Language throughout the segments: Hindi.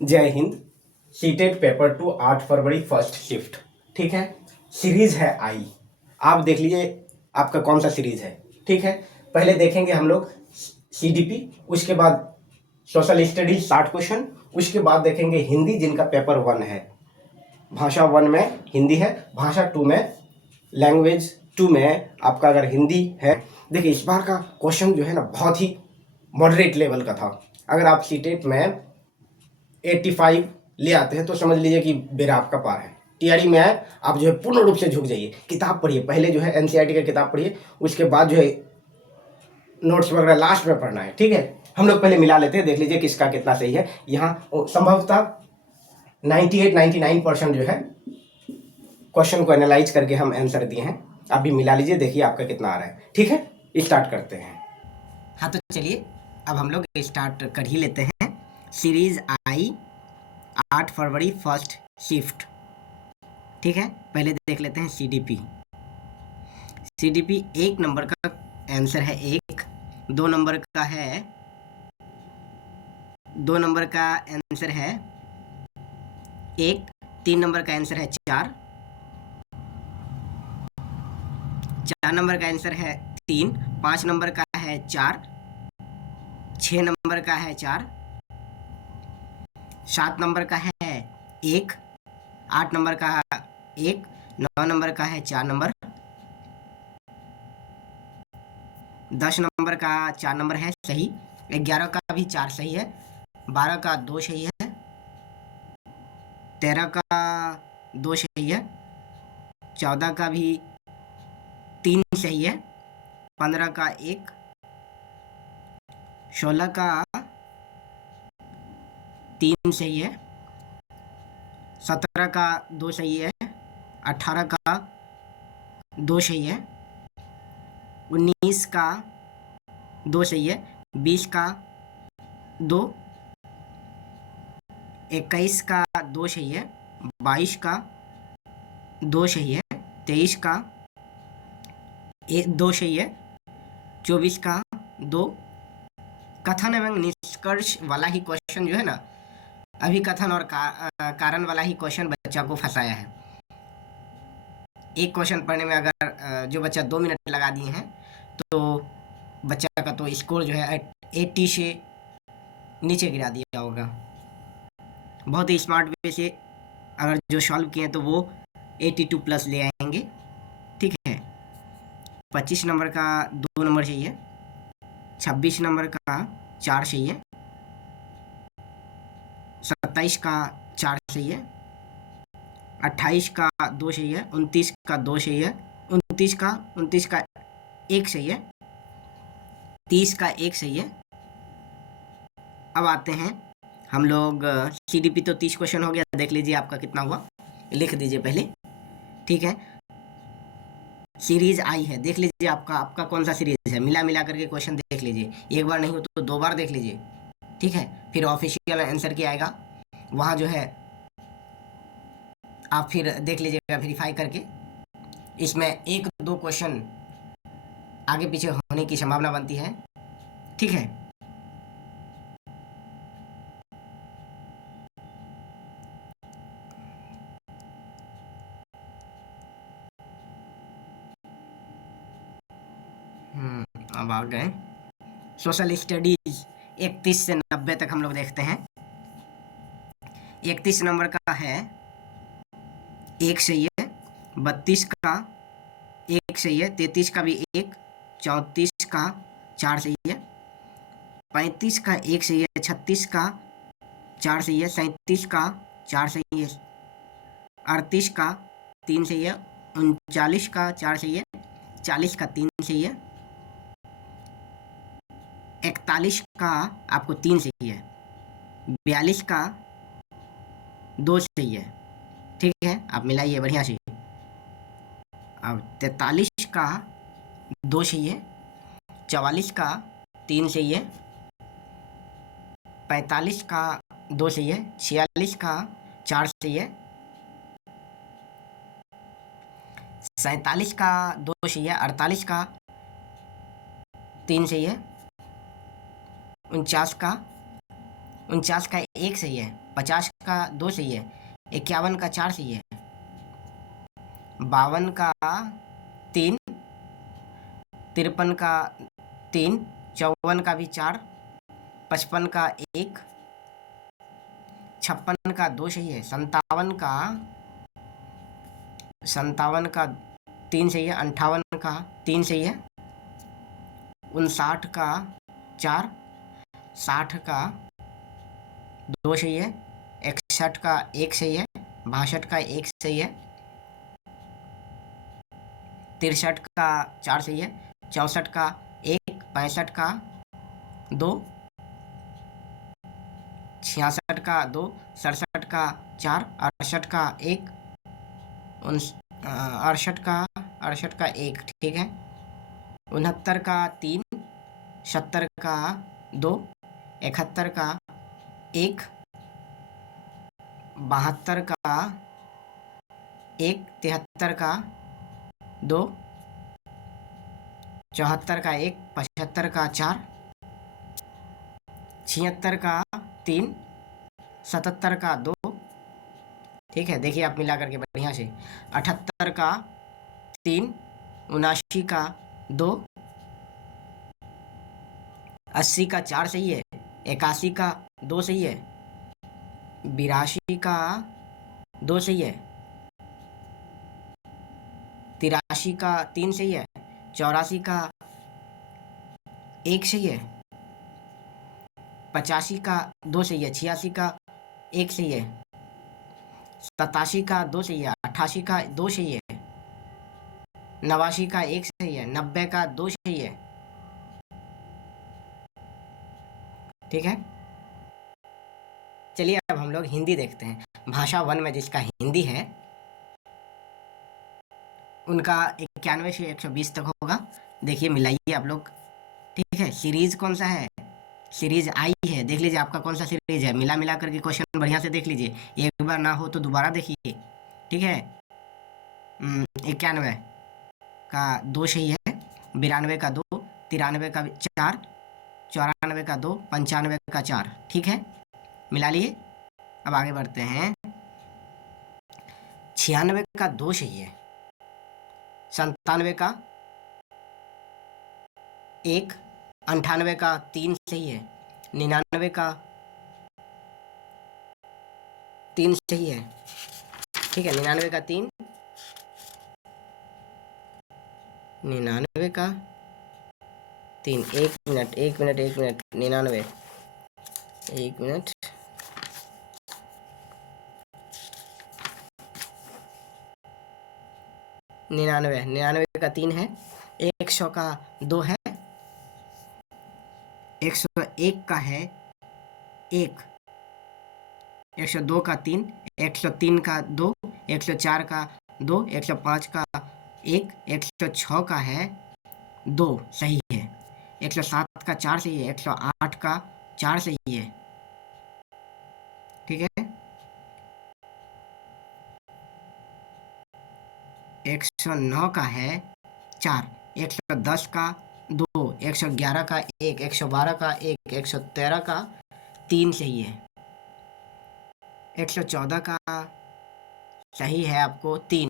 जय हिंद। सीटेट पेपर 2 8 फरवरी फर्स्ट शिफ्ट। ठीक है, सीरीज है आई। आप देख लीजिए आपका कौन सा सीरीज है। ठीक है, पहले देखेंगे हम लोग सीडीपी, उसके बाद सोशल स्टडीज 60 क्वेश्चन, उसके बाद देखेंगे हिंदी जिनका पेपर 1 है। भाषा 1 में हिंदी है, भाषा 2 में, लैंग्वेज 2 में आपका अगर हिंदी है। देखिए इस बार का क्वेश्चन जो है ना बहुत ही मॉडरेट लेवल का था। अगर आप सीटेट में 85 ले आते हैं तो समझ लीजिए कि बेरा आपका पार है। टीआरई में आए आप जो है पूर्ण रूप से झुक जाइए, किताब पढ़िए, पहले जो है एनसीईआरटी का किताब पढ़िए, उसके बाद जो है नोट्स वगैरह लास्ट में पढ़ना है। ठीक है, हम लोग पहले मिला लेते हैं, देख लीजिए किसका कितना सही है। यहाँ संभवतः 98-99% जो है क्वेश्चन को एनालाइज करके हम आंसर दिए हैं। आप भी मिला लीजिए, देखिए आपका कितना आ रहा है। ठीक है, स्टार्ट करते हैं। हाँ तो चलिए अब हम लोग स्टार्ट कर ही लेते हैं। सीरीज आई 8 फरवरी फर्स्ट शिफ्ट। ठीक है, पहले देख लेते हैं सीडीपी। सीडीपी 1 नंबर का आंसर है 1, 2 नंबर का है 2 नंबर का आंसर है 1, 3 नंबर का आंसर है 4, 4 नंबर का आंसर है 3, 5 नंबर का है 4, 6 नंबर का है 4, 7 नंबर का है 1, 8 नंबर का 1, 9 नंबर का है 4 नंबर, 10 नंबर का 4 नंबर है सही, 11 का भी 4 सही है, 12 का 2 सही है, 13 का 2 सही है, 14 का भी 3 सही है, 15 का 1, 16 का 3 सही है, 17 का 2 सही है, 18 का 2 सही है, 19 का 2 सही है, 20 का 2, 21 का 2 सही है, 22 का 2 सही है, 23 का 2 सही है, 24 का 2। कथन एवं निष्कर्ष वाला ही क्वेश्चन जो है ना, अभी कथन और कारण वाला ही क्वेश्चन बच्चा को फंसाया है। एक क्वेश्चन पढ़ने में अगर जो बच्चा 2 मिनट लगा दिए हैं तो बच्चा का तो स्कोर जो है 80 से नीचे गिरा दिया होगा। बहुत ही स्मार्ट वे से अगर जो सॉल्व किए तो वो 82 प्लस ले आएंगे। ठीक है, 25 नंबर का 2 नंबर चाहिए, 26 नंबर का 4 चाहिए, 27 का 4 चाहिए, 28 का 2 चाहिए, 29 का 2 चाहिए, 29 का 1 चाहिए, 30 का 1 चाहिए। अब आते हैं हम लोग सीडीपी तो 30 क्वेश्चन हो गया, देख लीजिए आपका कितना हुआ, लिख दीजिए पहले। ठीक है, सीरीज आई है, देख लीजिए आपका कौन सा सीरीज है, मिला करके क्वेश्चन देख लीजिए, एक बार नहीं हो तो 2 बार देख लीजिए। ठीक है, फिर ऑफिशियल आंसर की आएगा, वहाँ जो है आप फिर देख लीजिएगा वेरीफाई करके। इसमें 1-2 क्वेश्चन आगे पीछे होने की संभावना बनती है। ठीक है, अब आ गए सोशल स्टडीज 31 से 90 तक हम लोग देखते हैं। 31 नंबर का है 1 सही है, 32 का 1 सही है, 33 का भी 1, 34 का 4 सही है, 35 का 1 सही है, 36 का 4 सही है, 37 का 4 सही है, 38 का 3 सही है, 39 का 4 सही है, 40 का 3 सही है, 41 का आपको 3 सही है, 42 का 2 सही है। ठीक है, आप मिलाइए बढ़िया से। अब 43 का 2 सही है, 44 का 3 सही है, 45 का 2 सही है, 46 का 4 सही है, 47 का 2 सही है, 48 का 3 सही है, 49 का 49 का 1 सही है, 50 का 2 सही है, 51 का 4 सही है, 52 का 3, 53 का 3, 54 का भी 4, 55 का 1, 56 का 2 सही है, 57 का 3 सही है, 58 का 3 सही है, 59 का 4, 60 का 2 सही है, 61 का 1 सही है, 62 का 1 सही है, 63 का 4 सही है, 64 का 1, 65 का 2, 66 का 2, 67 का 4, 68 का 1, 68 का 1, ठीक है, 69 का 3, 70 का 2, 71 का 1, 72 का 1, 73 का 2, 74 का 1, 75 का 4, 76 का 3, 77 का 2, ठीक है, देखिए आप मिला करके बढ़िया से, 78 का 3, 79 का 2, 80 का 4 सही है, 81 का 2 सही है, 82 का 2 सही है, 83 का 3 सही है, 84 का 1 सही है, 85 का 2 सही है, 86 का 1 सही है, 87 का 2 सही है, 88 का 2 सही है, 89 का 1 सही है, 90 का 2 सही है, ठीक है। चलिए अब हम लोग हिंदी देखते हैं। भाषा 1 में जिसका हिंदी है उनका 91 से 120 तक होगा। देखिए मिलाइए आप लोग, ठीक है। सीरीज कौन सा है? सीरीज आई है, देख लीजिए आपका कौन सा सीरीज है, मिला मिला करके क्वेश्चन बढ़िया से देख लीजिए, एक बार ना हो तो दोबारा देखिए, ठीक है। 91 का 2 सही है, 92 का 2, 93 का 4, 94 का 2, 95 का 4, ठीक है, मिला लिए। अब आगे बढ़ते हैं। 96 का 2 सही है, 97 का 1, 98 का 3 सही है, 99 का 3 सही है, ठीक है, 99 का 3, 99 का 3, 1 मिनट 1 मिनट 1 मिनट, 99, 1 मिनट, 99 का 3 है, 100 का 2 है, 101 का है 1, 102 का 3, 103 का 2, 104 का 2, 105 का 1, 106 का है 2 सही है, 107 का 4 सही है, 108 का 4 सही है, ठीक है, 109 का है 4, 110 का 2, 111 का 1, 112 का 1, 113 का 3 सही है, 114 का सही है आपको 3,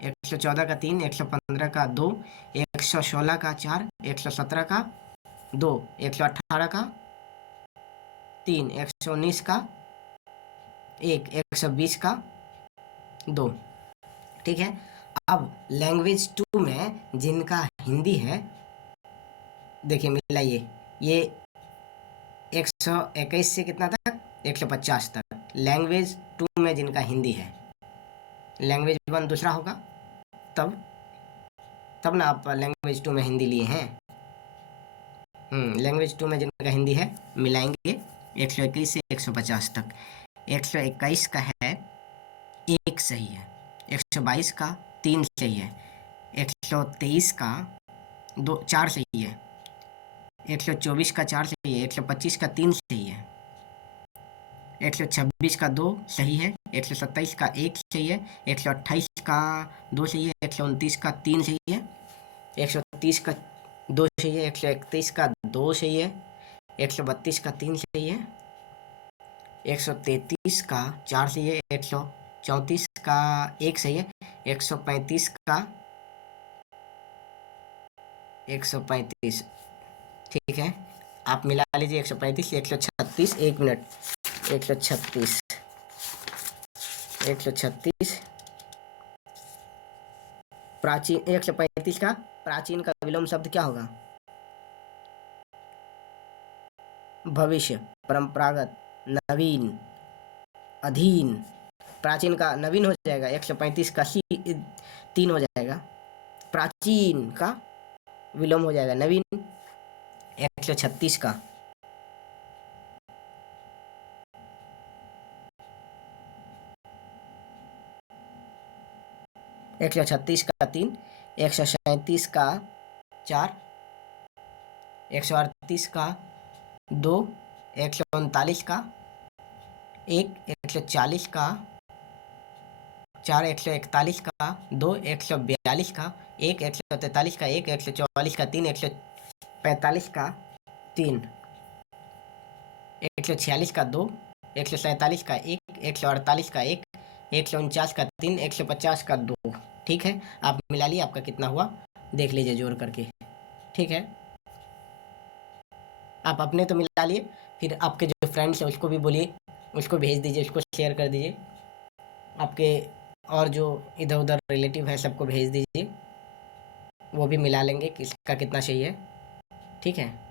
114 का 3, 115 का 2, 116 का 4, 117 का 2, 118 का 3, 119 का 1, 120 का 2, ठीक है। अब लैंग्वेज 2 में जिनका हिंदी है, देखिए मिलाइए, ये 121 से कितना तक, 150 तक, लैंग्वेज 2 में जिनका हिंदी है। लैंग्वेज 1 दूसरा होगा, तब तब ना आप लैंग्वेज 2 में हिंदी लिए हैं। लैंग्वेज 2 में जिनका हिंदी है मिलाएंगे 121 से 150 तक। 121 का है 1 सही है, 122 का 3 सही है, 123 का 4 सही है, 124 का 4 सही है, 125 का 3 सही है, 126 का 2 सही है, 127 का 1 सही है, 128 का 2 सही है, 129 का 3 सही है, 130 का 2 सही है, 131 का 2 सही है, 132 का 3 सही है, 133 का 4 सही है, 134 का 1 सही है, 135 का 135, ठीक है। आप मिला लीजिए 135 136, 1 मिनट, 136 136 प्राचीन, 135 का प्राचीन का विलोम शब्द क्या होगा? भविष्य, परंपरागत, नवीन, अधीन। प्राचीन का नवीन हो जाएगा, 135 का 3 हो जाएगा, प्राचीन का विलोम हो जाएगा नवीन, 136 का 136 का 3, 137 का 4, 138 का 2, 139 का 1, 140 का 4, 141 का 2, 142 का 1, 143 का 1, 144 का 3, 145 का 3, 146 का 2, 147 का 1, 148 का 1, 149 का 3, 150 का 2, ठीक है। आप मिला लिए, आपका कितना हुआ देख लीजिए जोड़ करके, ठीक है। आप अपने तो मिला लिए, फिर आपके जो फ्रेंड्स हैं उसको भी बोलिए, उसको भेज दीजिए, उसको शेयर कर दीजिए, आपके और जो इधर उधर रिलेटिव है सबको भेज दीजिए, वो भी मिला लेंगे किसका कितना सही है, ठीक है।